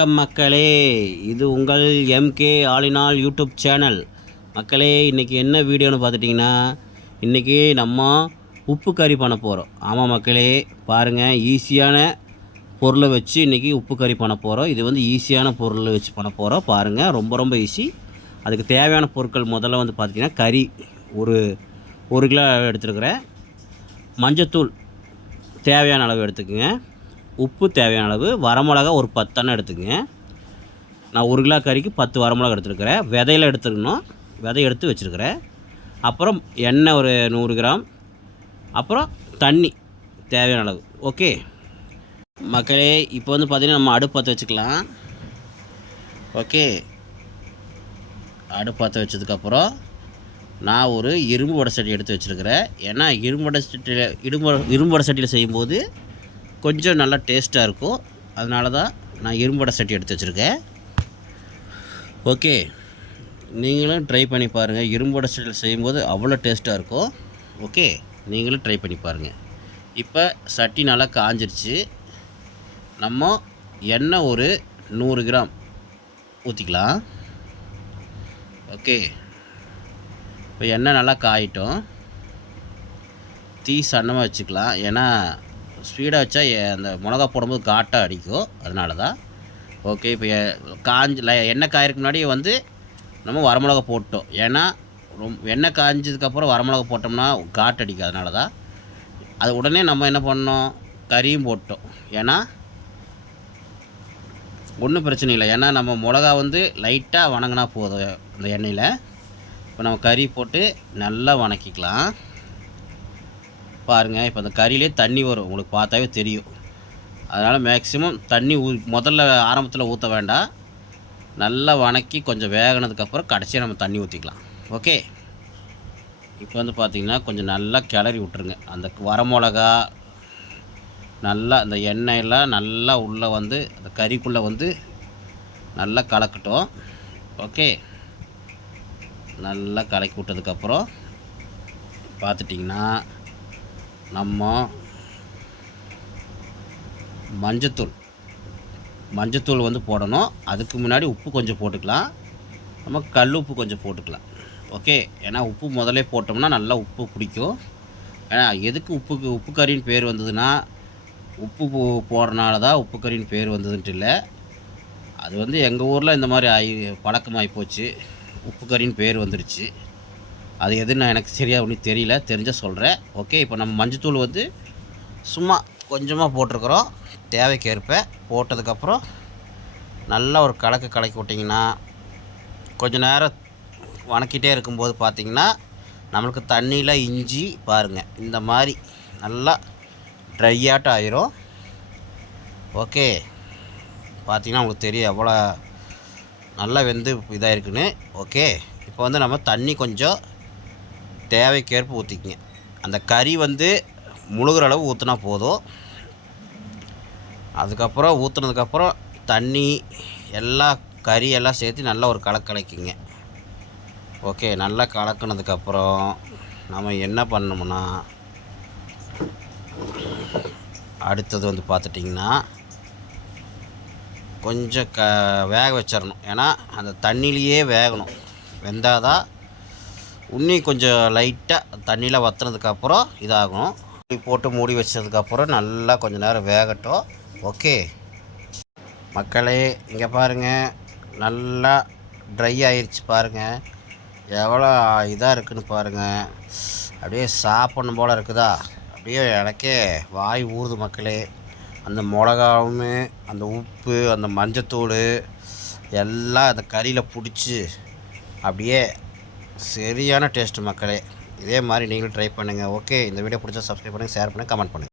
வணக்கம் மக்களே. இது உங்கள் எம்கே ஆளினால் யூடியூப் சேனல். மக்களே இன்றைக்கி என்ன வீடியோன்னு பார்த்துட்டிங்கன்னா இன்றைக்கி நம்ம உப்பு கறி பண்ண போகிறோம் ஆமாம் மக்களே பாருங்கள் ஈஸியான பொருளை வச்சு இன்றைக்கி உப்பு கறி பண்ண போகிறோம் இது வந்து ஈஸியான பொருளை வச்சு பண்ண போகிறோம் பாருங்கள் ரொம்ப ரொம்ப ஈஸி. அதுக்கு தேவையான பொருட்கள் முதல்ல வந்து பார்த்திங்கன்னா கறி ஒரு ஒரு கிலோ எடுத்துருக்குறேன். மஞ்சத்தூள் தேவையான அளவு எடுத்துக்கோங்க. உப்பு தேவையான அளவு வரமிளகா ஒரு பத்தெண்ணம் எடுத்துக்கங்க. நான் ஒரு கிலோ கறிக்கு பத்து வரமிளகா எடுத்துருக்கிறேன். விதையில் எடுத்துக்கணும் விதை எடுத்து வச்சுருக்கிறேன். அப்புறம் எண்ணெய் ஒரு நூறு கிராம். அப்புறம் தண்ணி தேவையான அளவு. ஓகே? மக்களே இப்போ வந்து பார்த்திங்கன்னா நம்ம அடுப்பு பற்ற வச்சுக்கலாம். ஓகே? அடுப்பு பற்ற வச்சதுக்கப்புறம் நான் ஒரு இரும்பு வடை சட்டி எடுத்து வச்சுருக்கிறேன். ஏன்னா இரும்பு வடை சட்டியில் இரும்பு இரும்பு வடை சட்டியில் செய்யும்போது கொஞ்சம் நல்லா டேஸ்ட்டாக இருக்கும். அதனால தான் நான் இரும்பு வடை சட்டி எடுத்து வச்சுருக்கேன். ஓகே. நீங்களும் ட்ரை பண்ணி பாருங்கள் இரும்பு வடை சட்டியில் செய்யும்போது அவ்வளோ டேஸ்ட்டாக இருக்கும். ஓகே. நீங்களும் ட்ரை பண்ணி பாருங்கள் இப்போ சட்டி நல்லா காஞ்சிருச்சு. நம்ம எண்ணெய் ஒரு நூறு கிராம் ஊற்றிக்கலாம் ஓகே. இப்போ எண்ணெய் நல்லா காயிட்டோம். தீ சன்னமாக வச்சுக்கலாம். ஏன்னா ஸ்பீடாக வச்சா அந்த மிளகா போடும்போது காட்டாக அடிக்கும். அதனால தான் ஓகே இப்போ காஞ்சி எண்ணெய் காயறதுக்கு முன்னாடி வந்து நம்ம வரமிளகா போட்டோம். ஏன்னா ரொம்ப எண்ணெய் காஞ்சதுக்கப்புறம் வரமிளகா போட்டோம்னா காட்டு அடிக்கும். அதனால தான் அது உடனே நம்ம என்ன பண்ணோம்? கறியும் போட்டோம். ஏன்னா ஒன்றும் பிரச்சனை இல்லை. ஏன்னா நம்ம மிளகா வந்து லைட்டாக வணங்கினா போதும் அந்த எண்ணெயில். இப்போ நம்ம கறி போட்டு நல்லா வணக்கிக்கலாம். பாருங்கள் இப்போ அந்த கறியிலே தண்ணி வரும். உங்களுக்கு பார்த்தாவே தெரியும். அதனால் மேக்ஸிமம் தண்ணி ஊ முதல்ல ஆரம்பத்தில் ஊற்ற வேண்டாம். நல்லா வணக்கி கொஞ்சம் வேகினதுக்கப்புறம் கடைசியாக நம்ம தண்ணி ஊற்றிக்கலாம் ஓகே இப்போ வந்து பார்த்திங்கன்னா கொஞ்சம் நல்லா கிளறி விட்ருங்க அந்த வரமிளகா நல்லா அந்த எண்ணெயெல்லாம் நல்லா உள்ளே வந்து அந்த கறிக்குள்ளே வந்து நல்லா கலக்கட்டும். ஓகே நல்லா கலக்கி விட்டதுக்கப்புறம் பார்த்துட்டிங்கன்னா நம்ம மஞ்சத்தூள். மஞ்சத்தூள் வந்து போடணும். அதுக்கு முன்னாடி உப்பு கொஞ்சம் போட்டுக்கலாம். நம்ம கல் உப்பு கொஞ்சம் போட்டுக்கலாம். ஓகே? ஏன்னா உப்பு முதலே போட்டோம்னா நல்லா உப்பு பிடிக்கும். ஏன்னா எதுக்கு உப்புக்கு உப்பு கறின்னு பேர் வந்ததுன்னா உப்பு போ- போடுறனால தான் உப்பு கறின்னு பேர் வந்ததுன்ட்டு இல்லை. அது வந்து எங்கள் ஊரில் இந்த மாதிரி ஆகி பழக்கமாகி போச்சு. உப்பு கறின்னு பேர் வந்துருச்சு. அது எதுன்னு எனக்கு சரியாக ஒன்றும் தெரியல தெரிஞ்சால் சொல்கிறேன் ஓகே இப்போ நம்ம மஞ்சத்தூள் வந்து சும்மா கொஞ்சமாக போட்டிருக்கிறோம். தேவைக்கேற்ப போட்டதுக்கப்புறம் நல்லா ஒரு கலக்கு கலக்கி விட்டிங்கன்னா கொஞ்சம் நேரம் வணக்கிட்டே இருக்கும்போது பார்த்தீங்கன்னா நம்மளுக்கு தண்ணியில் இஞ்சி பாருங்கள் இந்த மாதிரி நல்லா ட்ரையாட்டம் ஆயிரும். ஓகே பார்த்தீங்கன்னா உங்களுக்கு தெரியும் எவ்வளோ நல்லா வெந்து இதாக இருக்குன்னு ஓகே இப்போ வந்து நம்ம தண்ணி கொஞ்சம் தேவைக்கேற்ப ஊற்றிக்கிங்க அந்த கறி வந்து முழுகிற அளவு ஊற்றினா போதும். அதுக்கப்புறம் ஊற்றுனதுக்கப்புறம் தண்ணி எல்லா கறி எல்லாம் சேர்த்து நல்லா ஒரு கலக்கலைக்குங்க. கலக்கிங்க ஓகே நல்லா கலக்குனதுக்கப்புறம் நம்ம என்ன பண்ணோம்னா அடுத்தது வந்து பார்த்துட்டிங்கன்னா கொஞ்சம் க வேக வச்சிடணும் ஏன்னா அந்த தண்ணியிலையே வேகணும். வெந்தாதான் உண்ணி கொஞ்சம் லைட்டாக தண்ணியில் வற்றுனதுக்கப்புறம் இதாகும். இப்படி போட்டு மூடி வச்சதுக்கப்புறம் நல்லா கொஞ்சம் நேரம் வேகட்டும். ஓகே மக்களே இங்கே பாருங்கள் நல்லா ட்ரை ஆயிடுச்சு பாருங்கள் எவ்வளோ இதாக இருக்குதுன்னு பாருங்கள் அப்படியே சாப்பிடணும் போல் இருக்குதா? அப்படியே எனக்கே வாய் ஊறுது மக்களே. அந்த மிளகாவும் அந்த உப்பு அந்த மஞ்சத்தூள் எல்லாம் அந்த கறியில் பிடிச்சி அப்படியே சரியான டேஸ்ட்டு மக்களே. இதே மாதிரி நீங்களும் ட்ரை பண்ணுங்கள் ஓகே இந்த வீடியோ பிடிச்சா சப்ஸ்கிரைப் பண்ணுங்கள் ஷேர் பண்ணுங்கள் கமெண்ட் பண்ணுங்கள்